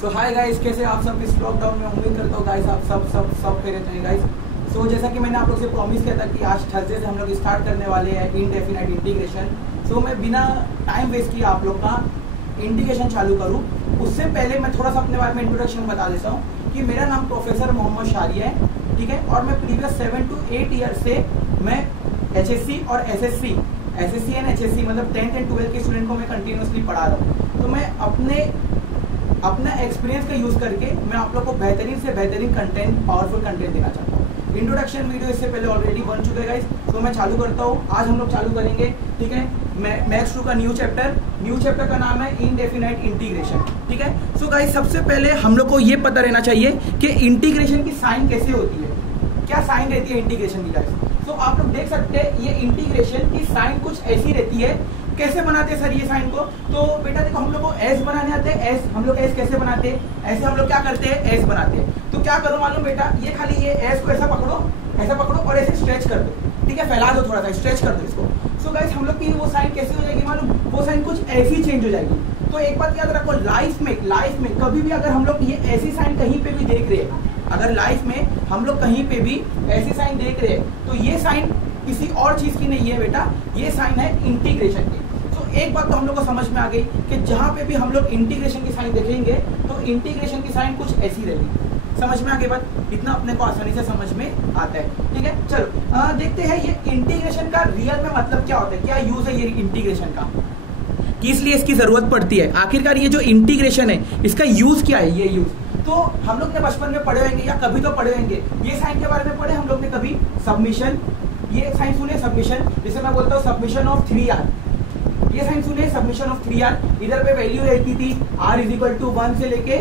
सो hi guys, कैसे आप सब इस लॉकडाउन में। उम्मीद करता हूँ गाइस आप सब कह रहे थे गाइस। सो जैसा कि मैंने आप लोग से प्रॉमिस किया था कि आज थर्सडे से हम लोग स्टार्ट करने वाले हैं इनडेफिनाइट इंटीग्रेशन। सो मैं बिना टाइम वेस्ट किए आप लोग का इंटीग्रेशन चालू करूँ उससे पहले मैं थोड़ा सा अपने बारे में इंट्रोडक्शन बता देता हूँ कि मेरा नाम प्रोफेसर मोहम्मद शारिया है, ठीक है। और मैं प्रीवियस 7 to 8 ईयर से मैं HSC और SSC एंड HSC मतलब 10th एंड 12th के स्टूडेंट को मैं कंटिन्यूसली पढ़ा रहा हूँ। तो मैं अपना एक्सपीरियंस का यूज करके मैं आप लोग को बेहतरीन से बेहतरीन कंटेंट, पावरफुल कंटेंट देना चाहता हूँ। इंट्रोडक्शन वीडियो इससे पहले ऑलरेडी बन चुके गाइस, तो मैं चालू करता हूँ। आज हम लोग चालू करेंगे, ठीक है, मैथ्स 2 का न्यू चैप्टर का नाम है इनडेफिनाइट इंटीग्रेशन, ठीक है। सो गाइस सबसे पहले हम लोग को ये पता रहना चाहिए कि इंटीग्रेशन की साइन कैसे होती है, क्या साइन रहती है इंटीग्रेशन की गाइस। तो आप लोग देख सकते हैं ये इंटीग्रेशन की साइन कुछ ऐसी रहती है। कैसे बनाते हैं सर ये साइन को? तो बेटा देखो, हम लोग को एस बनाने आते हैं। एस हम लोग एस कैसे बनाते हैं? ऐसे हम लोग क्या करते हैं, एस बनाते हैं। तो क्या करो मालूम बेटा, ये खाली ये एस को ऐसा पकड़ो और ऐसे स्ट्रेच कर दो, ठीक है, फैला दो, थोड़ा सा स्ट्रेच कर दो इसको। सो गाइस हम लोग की वो साइन कैसी हो जाएगी मालूम? वो साइन कुछ ऐसी चेंज हो जाएगी। तो एक बात याद रखो, लाइफ में कभी भी अगर हम लोग ये ऐसी साइन कहीं पे भी देख रहे हैं, अगर लाइफ में हम लोग कहीं पे भी ऐसी साइन देख रहे हैं, तो ये साइन किसी और चीज की नहीं है बेटा, ये साइन है इंटीग्रेशन की। तो एक बात तो हम लोग को समझ में आ गई कि जहां पे भी हम लोग इंटीग्रेशन की साइन देखेंगे तो इंटीग्रेशन की साइन कुछ ऐसी रहेगी। समझ में आ गई बात? इतना अपने को आसानी से समझ में आता है, ठीक है। चलो देखते हैं ये इंटीग्रेशन का रियल में मतलब क्या होता है, क्या यूज है ये इंटीग्रेशन का, किस लिए इसकी जरूरत पड़ती है। आखिरकार ये जो इंटीग्रेशन है इसका यूज क्या है, ये यूज तो हम लोग ने बचपन में पढ़े होंगे या कभी तो पढ़े होंगे। ये साइन के बारे में पढ़े हम लोग ने कभी, सबमिशन, ये साइन सुने सबमिशन, जिसे मैं बोलता हूँ सबमिशन ऑफ 3R। ये साइन सुने सबमिशन ऑफ 3R। इधर पे वैल्यू रहती थी R = 1 से लेके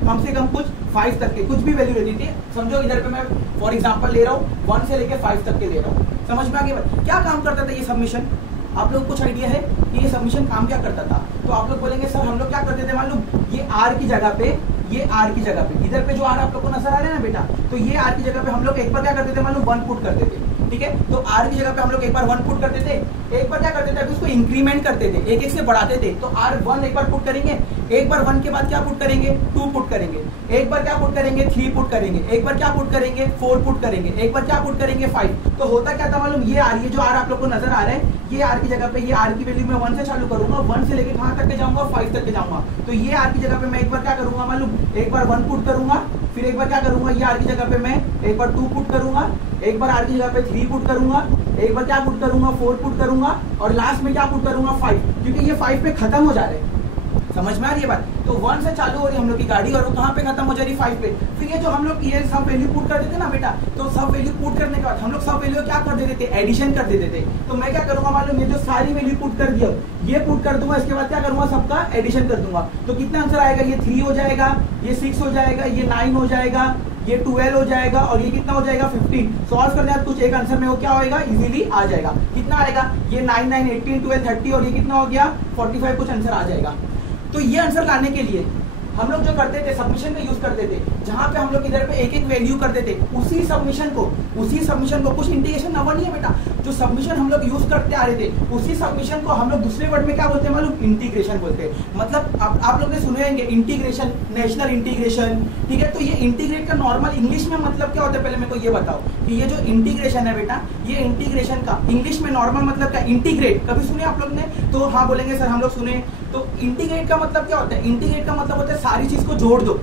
कम से कम कुछ 5 तक के कुछ भी वैल्यू रहती थी। समझो इधर पे मैं फॉर एग्जांपल ले रहा हूँ 1 से लेके 5 तक के ले रहा हूँ। समझ में आ गया? क्या काम करता था ये सबमिशन? आप लोग कुछ आइडिया है कि ये सबमिशन काम क्या करता था? तो आप लोग बोलेंगे सर हम लोग क्या करते थे मालूम, ये R की जगह पे इधर पे जो R आप लोग को नजर आ रहा है ना बेटा, तो ये R की जगह पे हम लोग एक बार क्या करते थे मालूम, 1 पुट करते थे, ठीक है। तो R की जगह पे हम लोग एक बार 1 पुट करते थे, एक बार क्या करते थे उसको इंक्रीमेंट करते थे, एक से बढ़ाते थे। तो R1 एक बार पुट करेंगे, एक बार 1 के बाद क्या पुट करेंगे, 2 पुट करेंगे, एक बार क्या पुट करेंगे, 3 पुट करेंगे, एक बार क्या पुट करेंगे, 4 पुट करेंगे, एक बार क्या पुट करेंगे, 5। तो होता क्या था मालूम, ये R, ये जो R आप लोग को नजर आ रहा है, ये R की जगह पे ये R की वैल्यू मैं 1 से चालू करूंगा, 1 से लेके कहां तक के जाऊंगा, 5 तक के जाऊंगा। तो ये R की जगह पे मैं एक बार क्या करूंगा मालूम, एक बार 1 पुट करूंगा, फिर एक बार क्या करूंगा, ये R की जगह पे मैं एक बार 2 पुट करूंगा, एक बार R की जगह पे 3 पुट करूंगा, एक बार क्या पुट करूंगा, 4 पुट करूंगा, और लास्ट में क्या पुट करूंगा, 5, क्योंकि ये 5 पे खत्म हो जा रहे हैं। समझ में आ रही है बात? तो 1 से चालू हो रही है हम लोग की गाड़ी और वो कहाँ पे खत्म हो जा रही, 5 पे। फिर ये जो हम लोग ये सब वैल्यू पुट कर देते ना बेटा, तो सब वैल्यू पुट करने के बाद हम लोग सब वैल्यू क्या कर देते थे, एडिशन कर देते थे। तो मैं क्या करूंगा मालूम, ये जो सारी वैल्यू पुट कर दिया ये पुट कर दूंगा, इसके बाद क्या करूंगा, सबका एडिशन कर दूंगा। तो कितना आंसर आएगा, ये 3 हो जाएगा, ये 6 हो जाएगा, ये 9 हो जाएगा, ये 12 हो जाएगा, और ये कितना हो जाएगा, 15। सॉल्व करने बाद कुछ एक आंसर में वो क्या होएगा, इजीली आ जाएगा। कितना आएगा, ये 9 9 18 12 30, और ये कितना हो गया, 45 कुछ आंसर आ जाएगा। तो ये आंसर लाने के लिए हम लोग जो करते थे, सबमिशन का यूज करते थे, जहां पे हम लोग इधर पे एक वैल्यू करते थे, उसी सबमिशन को कुछ इंटीग्रेशन नवा नहीं है बेटा, जो सबमिशन हम लोग यूज करते आ रहे थे उसी सबमिशन को हम लोग दूसरे वर्ड में क्या बोलते हैं मालूम, इंटीग्रेशन बोलते हैं। मतलब आप लोग ने सुने होंगे इंटीग्रेशन, नेशनल इंटीग्रेशन, ठीक है। तो ये इंटीग्रेट का नॉर्मल इंग्लिश में मतलब क्या होता है, पहले मेरे को ये बताओ कि ये जो इंटीग्रेशन है बेटा, ये इंटीग्रेशन का इंग्लिश में नॉर्मल मतलब क्या, इंटीग्रेट। कभी सुने आप लोग ने? तो हाँ बोलेंगे सर हम लोग सुने। तो इंटीग्रेट का मतलब क्या होता है, इंटीग्रेट का मतलब होता है सारी चीज को जोड़ दो,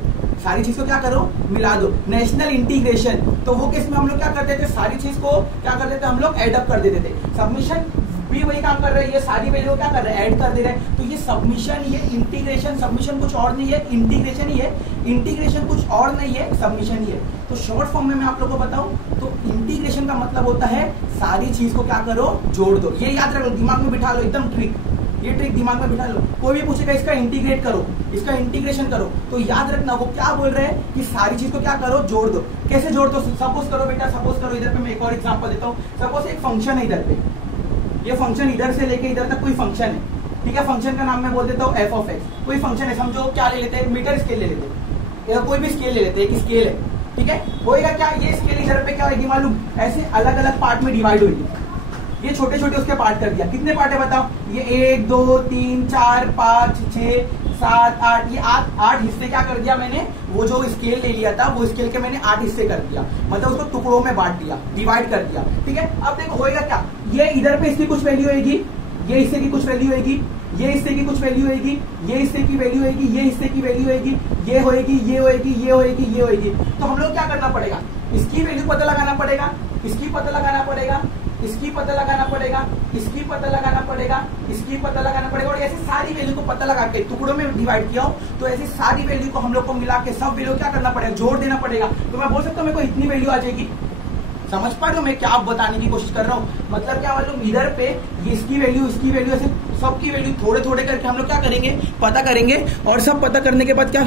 सारी चीज को क्या करो, मिला दो। नेशनल इंटीग्रेशन, तो वो केस में हम लोग क्या करते थे, सारी चीज को क्या करते थे, हम लोग एड अप कर देते थे। सबमिशन भी वही काम कर रहे हैं, ये सारी वैल्यू क्या कर रहे हैं, ऐड कर दे रहे हैं। तो ये सबमिशन, ये इंटीग्रेशन, सबमिशन कुछ और नहीं है, इंटीग्रेशन ही है। इंटीग्रेशन कुछ और नहीं है, सबमिशन ही है। तो शॉर्ट फॉर्म में मैं आप लोग को बताऊं तो इंटीग्रेशन का मतलब होता है सारी चीज को क्या करो, जोड़ दो। ये याद रखो, दिमाग में बिठा लो, एकदम ट्रिक, ये ट्रिक दिमाग में बिठा लो। कोई भी पूछेगा इसका इंटीग्रेट करो, इसका इंटीग्रेशन करो, तो याद रखना वो क्या बोल रहे हैं कि सारी चीज को क्या करो, जोड़ दो। कैसे जोड़ दो? सपोज करो बेटा, सपोज करो इधर पे मैं एक और एग्जांपल देता हूँ। सपोज एक फंक्शन है इधर पे, ये फंक्शन इधर से लेके इधर तक कोई फंक्शन है, ठीक है। फंक्शन का नाम मैं बोल देता हूँ f(x). कोई फंक्शन है, समझो क्या ले लेते हैं, मीटर स्केल ले लेते हैं, या कोई भी स्केल ले लेते हैं, एक स्केल है, ठीक है। होएगा क्या, ये स्केल इधर पे क्या होगी मालूम, ऐसे अलग अलग पार्ट में डिवाइड होगी। ये छोटे छोटे उसके पार्ट कर दिया। कितने पार्ट है बताओ, ये 1 2 3 4 5 6 7, 8, ये 8 हिस्से क्या कर दिया मैंने, वो जो स्केल ले लिया था वो स्केल के मैंने 8 हिस्से कर दिया, मतलब उसको टुकड़ों में बांट दिया, डिवाइड कर दिया। ठीक है, अब देखो होएगा क्या, ये इधर पे इसकी कुछ वैल्यू होगी, ये हिस्से की कुछ वैल्यू होगी, ये हिस्से की कुछ वैल्यू होगी, ये हिस्से की वैल्यू होगी, ये हिस्से की वैल्यू होगी, ये होएगी, ये होएगी, ये होएगी, ये होएगी। तो हम लोग क्या करना पड़ेगा, इसकी वैल्यू पता लगाना पड़ेगा, इसकी पता लगाना पड़ेगा, इसकी पता लगाना पड़ेगा, इसकी पता लगाना पड़ेगा, इसकी पता लगाना पड़ेगा, और ऐसी सारी वैल्यू को पता लगा के टुकड़ों में डिवाइड किया हो तो ऐसी सारी वैल्यू को हम लोग को मिला के सब वैल्यू क्या करना पड़ेगा, जोड़ देना पड़ेगा। तो मैं बोल सकता हूँ मेरे को इतनी वैल्यू आ जाएगी। समझ पा रहे हो मैं क्या बताने की कोशिश कर रहा हूँ, मतलब क्या मालूम, इधर पे ये इसकी वैल्यू, ऐसे सबकी वैल्यू थोड़े थोड़े करके हम लोग क्या करेंगे, पता करेंगे, और सब पता करने के बाद क्या,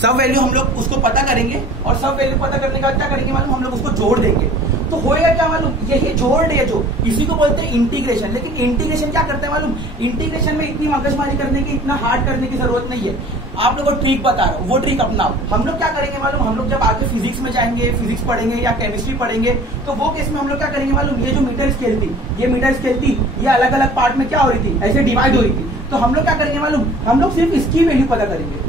सब वैल्यू हम लोग उसको पता करेंगे, और सब वैल्यू पता करने के बाद क्या करेंगे मालूम, हम लोग उसको जोड़ देंगे। तो होएगा क्या मालूम, यही जोड़ है जो, इसी को बोलते हैं इंटीग्रेशन। लेकिन इंटीग्रेशन क्या करते हैं मालूम, इंटीग्रेशन में इतनी मगजमारी करने की, इतना हार्ड करने की जरूरत नहीं है। आप लोगों को ट्रिक बता रहा हूँ, वो ट्रिक अपनाओ। हम लोग क्या करेंगे मालूम, हम लोग जब आगे फिजिक्स में जाएंगे, फिजिक्स पढ़ेंगे या केमिस्ट्री पढ़ेंगे, तो वो केस में हम लोग क्या करेंगे मालूम, ये जो मीटर स्केल थी, ये मीटर स्केल थी, ये अलग अलग पार्ट में क्या हो रही थी, ऐसे डिवाइड हो रही थी। तो हम लोग क्या करेंगे मालूम, हम लोग सिर्फ इसकी वैल्यू पता करेंगे।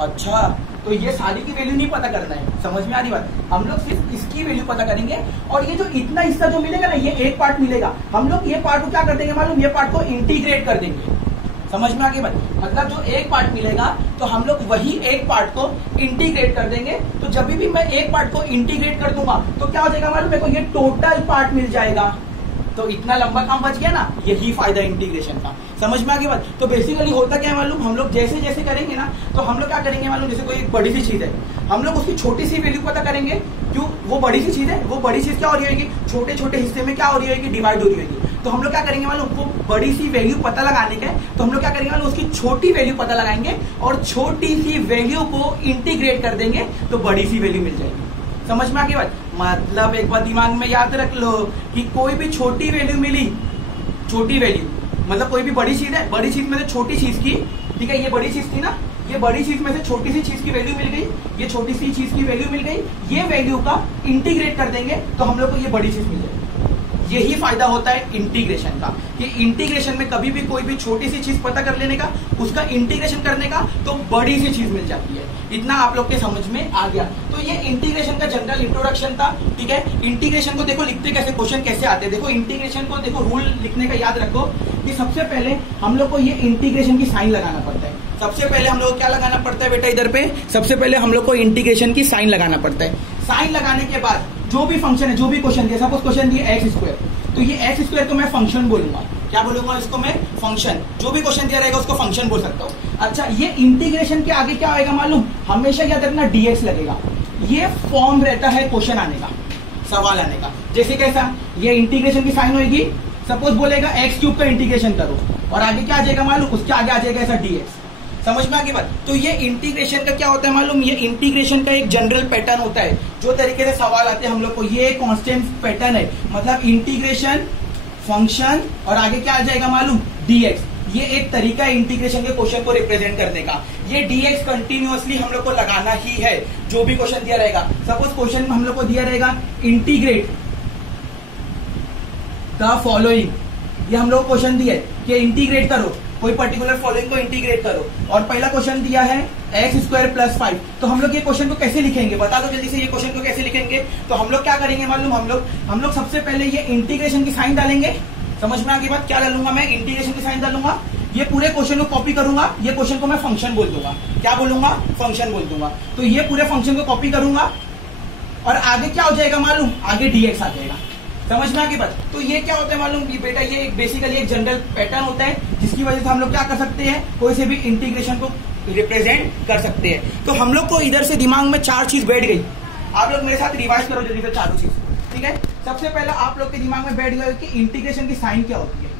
अच्छा, तो ये सारी की वैल्यू नहीं पता करना है, समझ में आ रही बात, हम लोग सिर्फ इसकी वैल्यू पता करेंगे। और ये जो इतना हिस्सा जो मिलेगा ना, ये एक पार्ट मिलेगा, हम लोग ये पार्ट को क्या कर देंगे मालूम, ये पार्ट को इंटीग्रेट कर देंगे। समझ में आ गई बात, मतलब जो एक पार्ट मिलेगा तो हम लोग वही एक पार्ट को इंटीग्रेट कर देंगे। तो जब भी मैं एक पार्ट को इंटीग्रेट कर दूंगा तो क्या हो जाएगा मालूम, मेरे को ये टोटल पार्ट मिल जाएगा। तो इतना लंबा काम बच गया ना, यही फायदा इंटीग्रेशन का। समझ में आ गई बात। तो बेसिकली होता क्या है मालूम, हम लोग जैसे जैसे करेंगे ना, तो हम लोग क्या करेंगे मालूम, जैसे कोई बड़ी सी चीज है, हम लोग उसकी छोटी सी वैल्यू पता करेंगे। क्यों, वो बड़ी सी चीज है, वो बड़ी चीज क्या हो रही होगी, छोटे छोटे हिस्से में क्या हो रही होगी, डिवाइड हो रही होगी। तो हम लोग क्या करेंगे मालूम, वो बड़ी सी वैल्यू पता लगाने का, तो हम लोग क्या करेंगे मालूम, उसकी छोटी वैल्यू पता लगाएंगे और छोटी सी वैल्यू को इंटीग्रेट कर देंगे तो बड़ी सी वैल्यू मिल जाएगी। समझ में आ गई बात। मतलब एक बार दिमाग में याद रख लो कि कोई भी छोटी वैल्यू मिली, छोटी वैल्यू मतलब कोई भी बड़ी चीज है, बड़ी चीज में से छोटी चीज की, ठीक है, ये बड़ी चीज थी ना, ये बड़ी चीज में से छोटी सी चीज की वैल्यू मिल गई, ये छोटी सी चीज की वैल्यू मिल गई, ये वैल्यू का इंटीग्रेट कर देंगे तो हम लोग को ये बड़ी चीज मिल जाएगी। यही फायदा होता है इंटीग्रेशन का, कि इंटीग्रेशन में कभी भी कोई भी छोटी सी चीज पता कर लेने का, उसका इंटीग्रेशन करने का, तो बड़ी सी चीज मिल जाती है। इतना आप लोग के समझ में आ गया। तो ये इंटीग्रेशन का जनरल इंट्रोडक्शन था। ठीक है, इंटीग्रेशन को देखो लिखते कैसे, क्वेश्चन कैसे आते हैं। देखो इंटीग्रेशन को देखो, रूल लिखने का याद रखो कि सबसे पहले हम लोग को ये इंटीग्रेशन की साइन लगाना पड़ता है। सबसे पहले हम लोग को क्या लगाना पड़ता है बेटा, इधर पे सबसे पहले हम लोग को इंटीग्रेशन की साइन लगाना पड़ता है। साइन लगाने के बाद जो भी फंक्शन है, जो भी क्वेश्चन दिया, सपोज क्वेश्चन दिया एक्स स्क्वायर, तो ये एक्स स्क्वायर को मैं फंक्शन बोलूंगा। क्या बोलूंगा इसको मैं, फंक्शन। जो भी क्वेश्चन दिया रहेगा उसको फंक्शन बोल सकता हूँ। अच्छा, ये इंटीग्रेशन के आगे क्या आएगा मालूम, हमेशा याद रखना डीएक्स लगेगा। ये फॉर्म रहता है क्वेश्चन आने का, सवाल आने का। जैसे कैसा, ये इंटीग्रेशन की साइन होगी, सपोज बोलेगा एक्स क्यूब का इंटीग्रेशन करो, और आगे क्या आ जाएगा मालूम, उसके आगे आ जाएगा ऐसा डीएक्स। समझ में आ गई बात। तो ये इंटीग्रेशन का क्या होता है मालूम, ये इंटीग्रेशन का एक जनरल पैटर्न होता है। जो तरीके से सवाल आते हैं हम लोग को, ये कांस्टेंट पैटर्न है, मतलब इंटीग्रेशन, फंक्शन और आगे क्या आ जाएगा मालूम, डीएक्स। ये एक तरीका है इंटीग्रेशन के क्वेश्चन को रिप्रेजेंट करने का। ये डीएक्स कंटिन्यूअसली हम लोग को लगाना ही है, जो भी क्वेश्चन दिया रहेगा। सपोज क्वेश्चन में हम लोग को दिया रहेगा इंटीग्रेट द फॉलोइंग, ये हम लोग क्वेश्चन दिया है कि इंटीग्रेट करो कोई पर्टिकुलर फॉलोइंग को, इंटीग्रेट करो। और पहला क्वेश्चन दिया है एक्स स्क्वायर प्लस 5, तो हम लोग ये क्वेश्चन को कैसे लिखेंगे, बता दो जल्दी से, ये क्वेश्चन को कैसे लिखेंगे। तो हम लोग क्या करेंगे मालूम, हम लोग सबसे पहले ये इंटीग्रेशन की साइन डालेंगे। समझ में आ गई बात। क्या डालूंगा मैं, इंटीग्रेशन की साइन डालूंगा, ये पूरे क्वेश्चन को कॉपी करूंगा, ये क्वेश्चन को मैं फंक्शन बोल दूंगा। क्या बोलूंगा, फंक्शन बोल दूंगा। तो ये पूरे फंक्शन को कॉपी करूंगा और आगे क्या हो जाएगा मालूम, आगे डीएक्स आ जाएगा। समझ में आ गई बात। तो ये क्या होता है मालूम बेटा, ये बेसिकली एक जनरल पैटर्न होता है, जिसकी वजह से हम लोग क्या कर सकते हैं, कोई से भी इंटीग्रेशन को रिप्रेजेंट कर सकते हैं। तो हम लोग को इधर से दिमाग में 4 चीज बैठ गई। आप लोग मेरे साथ रिवाइज करो जल्दी से चारों चीज। ठीक है, सबसे पहला आप लोग के दिमाग में बैठ गया कि इंटीग्रेशन की साइन क्या होती है,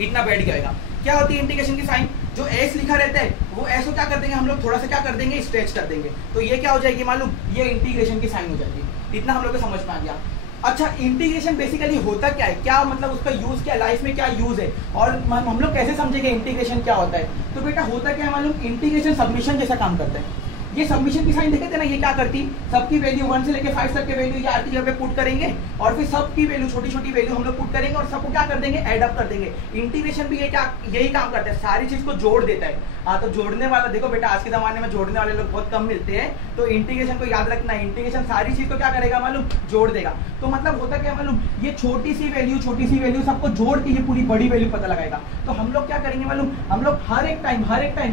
इतना बैठ जाएगा। क्या होती है इंटीग्रेशन की साइन, जो एस लिखा रहता है वो एस को क्या कर देंगे हम लोग, थोड़ा सा क्या कर देंगे, स्ट्रेच कर देंगे। तो ये क्या हो जाएगी मालूम, ये इंटीग्रेशन की साइन हो जाएगी। इतना हम लोग को समझ में आ गया। अच्छा, इंटीग्रेशन बेसिकली होता क्या है, क्या मतलब उसका यूज क्या, लाइफ में क्या यूज है, और हम लोग कैसे समझेंगे इंटीग्रेशन क्या होता है। तो बेटा होता क्या है मालूम, इंटीग्रेशन सबमिशन जैसा काम करता है। ये सबमिशन की साइन देखे थे ना, ये क्या करती, सबकी वैल्यू 1 से लेके 5 तक के वैल्यू ये आरटीआर पे पुट करेंगे और फिर सबकी वैल्यू छोटी छोटी वैल्यू हम लोग पुट करेंगे और सबको क्या कर देंगे, ऐड अप कर देंगे। इंटीग्रेशन भी ये क्या यही काम करता है, सारी चीज को जोड़ देता है। हाँ तो जोड़ने वाला देखो बेटा, आज के जमाने में जोड़ने वाले लोग बहुत कम मिलते हैं, तो इंटीग्रेशन को याद रखना, इंटीग्रेशन सारी चीज को क्या करेगा मालूम, जोड़ देगा। तो मतलब होता क्या मालूम, ये छोटी सी वैल्यू सबको जोड़ के ये पूरी बड़ी वैल्यू पता लगाएगा। तो हम लोग क्या करेंगे मालूम, हम लोग हर एक टाइम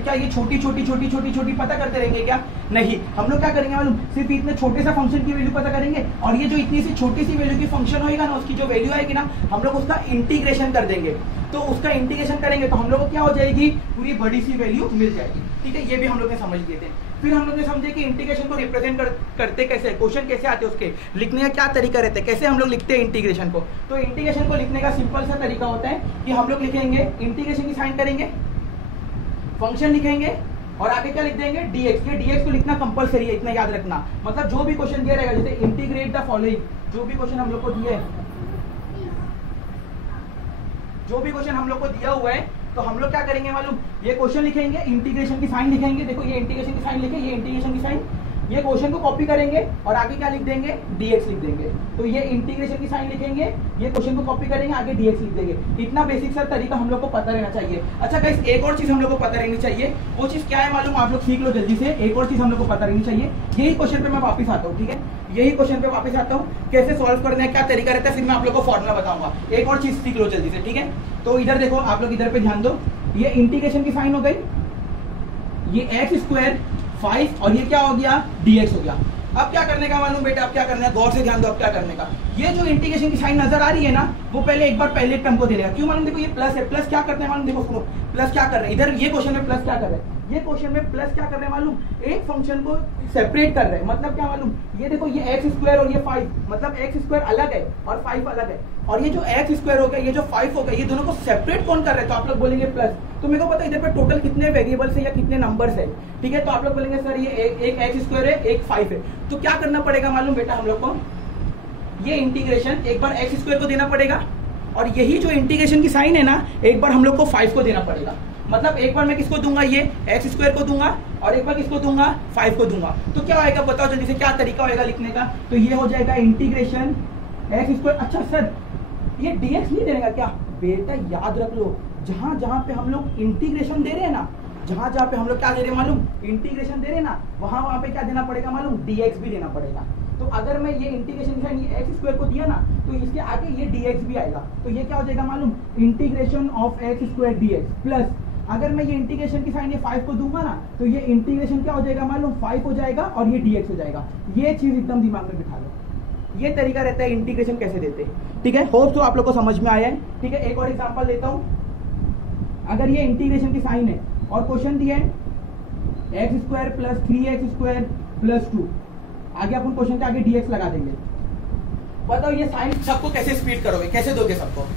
क्या ये छोटी छोटी पता करते रहेंगे क्या, नहीं, हम लोग क्या करेंगे मालूम, सिर्फ इतने छोटे से फंक्शन की वैल्यू पता करेंगे और ये जो इतनी सी छोटी सी वैल्यू की फंक्शन होगा ना, उसकी जो वैल्यू आएगी ना, हम लोग उसका इंटीग्रेशन कर देंगे। तो उसका इंटीग्रेशन करेंगे तो हम लोग को क्या हो जाएगी, पूरी बड़ी सी वैल्यू मिल जाएगी। ठीक है, ये भी हम लोग ने समझ लिए थे। फिर हम लोग ने समझे कि इंटीग्रेशन को रिप्रेजेंट करते कैसे, क्वेश्चन कैसे आते हैं, उसके लिखने का क्या तरीका रहता है, कैसे हम लोग लिखते हैं इंटीग्रेशन को। तो इंटीग्रेशन को लिखने का सिंपल सा तरीका होता है कि हम लोग लिखेंगे, इंटीग्रेशन की साइन करेंगे, फंक्शन लिखेंगे और आगे क्या लिख देंगे, dx। ये dx को लिखना कंपलसरी है, इतना याद रखना। मतलब जो भी क्वेश्चन दिया रहेगा, जैसे इंटीग्रेट द फॉलोइंग, जो भी क्वेश्चन हम लोग को दिया है, जो भी क्वेश्चन हम लोग को दिया हुआ है, तो हम लोग क्या करेंगे मालूम, ये क्वेश्चन लिखेंगे, इंटीग्रेशन की साइन लिखेंगे। देखो ये इंटीग्रेशन की साइन लिखे, ये इंटीग्रेशन की साइन, ये क्वेश्चन को कॉपी करेंगे और आगे क्या लिख देंगे, dx लिख देंगे। तो ये इंटीग्रेशन की साइन लिखेंगे, ये क्वेश्चन को कॉपी करेंगे, आगे dx लिख देंगे। इतना बेसिक सा तरीका हम लोग को पता रहना चाहिए। अच्छा गाइस, एक और चीज हम लोग को पता रहनी चाहिए, वो चीज क्या है मालूम, आप लोग सीख लो जल्दी से। एक और चीज हम लोग को पता रहनी चाहिए, यही क्वेश्चन पे मैं वापस आता हूँ। ठीक है, यही क्वेश्चन पे वापस आता हूँ, कैसे सॉल्व करना है, क्या तरीका रहता है, फिर मैं आप लोग को फॉर्मूला बताऊंगा। एक और चीज सीख लो जल्दी से। ठीक है, तो इधर देखो, आप लोग इधर पे ध्यान दो, ये इंटीग्रेशन की साइन हो गई, ये x² 5 और ये क्या हो गया, dx हो गया। अब क्या करने का मालूम बेटा, अब क्या करना है, गौर से ध्यान दो। अब क्या करने का, ये जो इंटीग्रेशन की साइन नजर आ रही है ना, वो पहले एक बार पहले टर्म को दे देगा। क्यों मालूम, देखो ये प्लस है, प्लस क्या करते हैं मालूम, देखो प्लस क्या कर रहे हैं इधर, ये क्वेश्चन में प्लस क्या कर रहे हैं, ये क्वेश्चन में प्लस क्या कर रहे हैं मालूम, एक फंक्शन को सेपरेट कर रहे हैं। मतलब क्या मालूम, ये देखो ये x² और ये 5, मतलब x² अलग है और 5 अलग है, और ये जो x² हो गया, ये जो 5 हो गया, ये दोनों को सेपरेट कौन कर रहे हैं, तो आप लोग बोलेंगे प्लस। तो मेरे को पता है इधर पे टोटल कितने वेरिएबल्स है या कितने नंबर्स है। ठीक है, तो आप लोग बोलेंगे सर ये एक x² है, एक 5 है। तो क्या करना पड़ेगा मालूम बेटा, हम लोग को ये इंटीग्रेशन एक बार x² को देना पड़ेगा और यही जो इंटीग्रेशन की साइन है ना, एक बार हम लोग को 5 को देना पड़ेगा। मतलब एक बार मैं किसको दूंगा, ये x² को दूंगा और एक बार किसको दूंगा, 5 को दूंगा। तो क्या आएगा बताओ जल्दी से, क्या तरीका होगा लिखने का, तो ये हो जाएगा इंटीग्रेशन x²। अच्छा सर ये dx नहीं देने का क्या, बेटा याद रख लो, जहां जहां पे हम लोग इंटीग्रेशन दे रहे हैं ना, जहां जहां पे हम लोग क्या दे रहे हैं मालूम, इंटीग्रेशन दे रहे हैं ना, वहां पे क्या देना पड़ेगा मालूम, dx भी देना पड़ेगा। तो अगर मैं ये इंटीग्रेशन की साइन ये x² को दिया ना, तो इसके आगे ये dx भी आएगा। तो ये क्या हो जाएगा मालूम, integration of x² dx plus, अगर मैं ये इंटीग्रेशन की साइन ये 5 को दूंगा ना, तो ये इंटीग्रेशन क्या हो जाएगा मालूम, 5 हो जाएगा और ये dx हो जाएगा। ये चीज एकदम दिमाग में बिठा लो, ये तरीका रहता है इंटीग्रेशन कैसे देते हैं। ठीक है, होप तो आप लोग को समझ में आया है। ठीक है, एक और एग्जांपल देता हूं। अगर ये इंटीग्रेशन की साइन है और क्वेश्चन दिया है x² प्लस 3x² प्लस 2, आगे अपन क्वेश्चन के आगे dx लगा देंगे। बताओ ये साइन सबको कैसे स्पीड करोगे, कैसे दोगे सबको,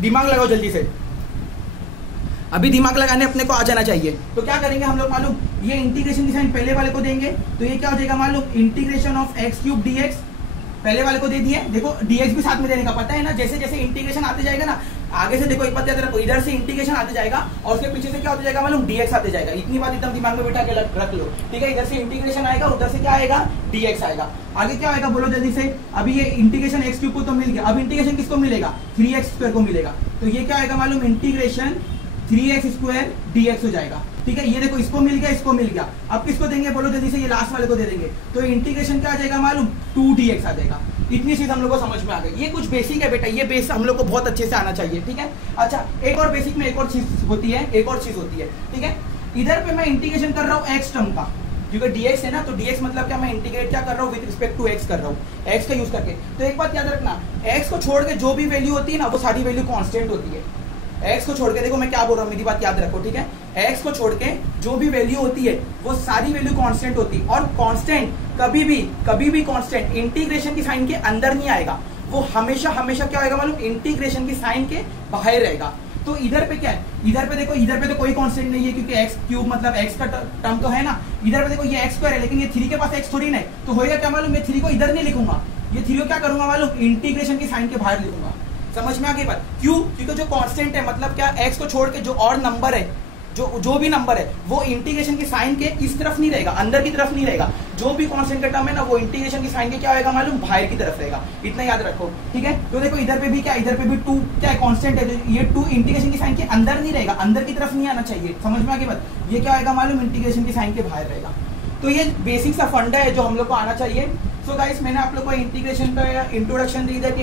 दिमाग लगाओ जल्दी से, अभी दिमाग लगाने अपने को आ जाना चाहिए। तो क्या करेंगे हम लोग मालूम, ये इंटीग्रेशन की साइन पहले वाले को देंगे, तो ये क्या हो जाएगा मालूम, इंटीग्रेशन ऑफ x³ dx, पहले वाले को दे दिए। देखो dx भी साथ में देने का पता है ना, जैसे जैसे इंटीग्रेशन आते जाएगा ना, आगे से देखो एक बात याद रखो, इधर से इंटीग्रेशन आते जाएगा और उसके पीछे से क्या होते जाएगा मालूम, dx आते जाएगा। इतनी बात एकदम दिमाग में बिठा के रख लो। ठीक है, इधर से इंटीग्रेशन आएगा, उधर से क्या आएगा, dx आएगा। आगे क्या आएगा बोलो जल्दी से, अभी ये इंटीग्रेशन x³ को तो मिल गया, अब इंटीग्रेशन किसको मिलेगा, 3x² को मिलेगा। तो ये क्या आएगा मालूम, इंटीग्रेशन 3x² dx हो जाएगा। ठीक है, ये देखो इसको मिल गया, इसको मिल गया, अब किसको देंगे बोलो जल्दी से, ये लास्ट वाले को दे देंगे। तो इंटीग्रेशन क्या आ जाएगा मालूम, 2dx आ जाएगा। इतनी चीज हम लोग को समझ में आ गई। ये कुछ बेसिक है बेटा, ये बेस हम लोग को बहुत अच्छे से आना चाहिए। ठीक है, अच्छा एक और बेसिक में एक और चीज होती है, ठीक है, इधर पे मैं इंटीग्रेशन कर रहा हूँ x टर्म का, क्योंकि dx है ना, तो dx मतलब क्या, मैं इंटीग्रेट क्या कर रहा हूँ, विद रिस्पेक्ट टू x कर रहा हूँ, x का यूज करके। तो एक बात याद रखना, x को छोड़ के जो भी वैल्यू होती है ना, वो सारी वैल्यू कांस्टेंट होती है। x को छोड़ के, देखो मैं क्या बोल रहा हूँ, मेरी बात याद रखो। ठीक है, x को छोड़ के जो भी वैल्यू होती है वो सारी वैल्यू कांस्टेंट होती है, और कांस्टेंट कभी भी कांस्टेंट इंटीग्रेशन की साइन के अंदर नहीं आएगा, वो हमेशा क्या होगा मालूम, इंटीग्रेशन की साइन के बाहर रहेगा। तो इधर पे क्या है, इधर पे देखो, इधर पे तो कोई कांस्टेंट नहीं है, क्योंकि x³ मतलब x का टर्म तो है ना। इधर पे देखो ये x² है, लेकिन ये 3 के पास x थोड़ी नहीं, तो होएगा क्या मालूम, मैं 3 को इधर नहीं लिखूंगा, ये 3 को क्या करूंगा मालूम, इंटीग्रेशन की साइन के बाहर लिखूंगा। समझ में आ गई बात, क्यों, क्योंकि जो कांस्टेंट है मतलब क्या, x को छोड़ के जो और नंबर है, जो भी नंबर है वो इंटीग्रेशन के साइन के इस तरफ नहीं रहेगा, अंदर की तरफ नहीं रहेगा। जो भी कांस्टेंट का टर्म है ना वो इंटीग्रेशन के साइन के क्या होगा मालूम, बाहर की तरफ रहेगा। इतना याद रखो, ठीक है। तो देखो इधर पे भी क्या, इधर पे भी 2 क्या है, कांस्टेंट है, तो ये 2 इंटीग्रेशन के साइन के अंदर नहीं रहेगा, अंदर की तरफ नहीं आना चाहिए। समझ में आ गई बात? ये क्या आएगा मालूम, इंटीग्रेशन के साइन के बाहर रहेगा। तो ये बेसिक सा फंडा है जो हम लोग को आना चाहिए। सो गाइस, मैंने आप लोग को इंटीग्रेशन का इंट्रोडक्शन दी है कि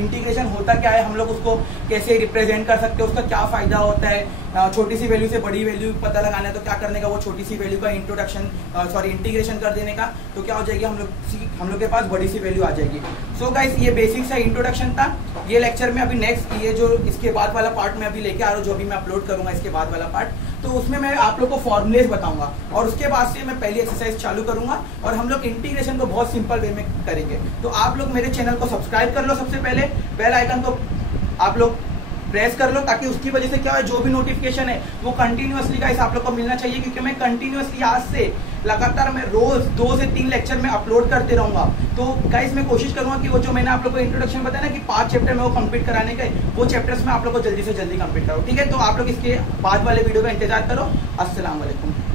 इंटीग्रेशन होता क्या है, हम लोग उसको कैसे रिप्रेजेंट कर सकते हैं, उसका क्या फायदा होता है। छोटी सी वैल्यू से बड़ी वैल्यू पता लगाना है तो क्या करने का, वो छोटी सी वैल्यू का इंटीग्रेशन कर देने का, तो क्या हो जाएगी, हम लोग के पास बड़ी सी वैल्यू आ जाएगी। सो गाइस, ये बेसिक सा इंट्रोडक्शन था। ये लेक्चर में अभी नेक्स्ट, ये जो इसके बाद वाला पार्ट में अभी लेके आ रहा हूँ, जो भी मैं अपलोड करूंगा इसके बाद वाला पार्ट, तो उसमें मैं आप लोग को फॉर्मुलेज बताऊंगा और उसके बाद से मैं पहली एक्सरसाइज चालू करूंगा और हम लोग इंटीग्रेशन को बहुत सिंपल वे में करेंगे। तो आप लोग मेरे चैनल को सब्सक्राइब कर लो, सबसे पहले बेल आइकन को आप लोग प्रेस कर लो, ताकि उसकी वजह से क्या है, जो भी नोटिफिकेशन है वो कंटिन्यूअसली गाइस आप लोग को मिलना चाहिए, क्योंकि मैं कंटिन्यूअसली आज से लगातार मैं रोज 2 से 3 लेक्चर में अपलोड करते रहूंगा। तो गाइस मैं कोशिश करूंगा कि वो जो मैंने आप लोग को इंट्रोडक्शन बताया ना कि 5 चैप्टर में वो कंप्लीट कराने के, वो चैप्टर्स में आप लोग को जल्दी से जल्दी कंप्लीट करो, ठीक है। तो आप लोग इसके बाद वाले वीडियो का इंतजार करो। अस्सलाम वालेकुम।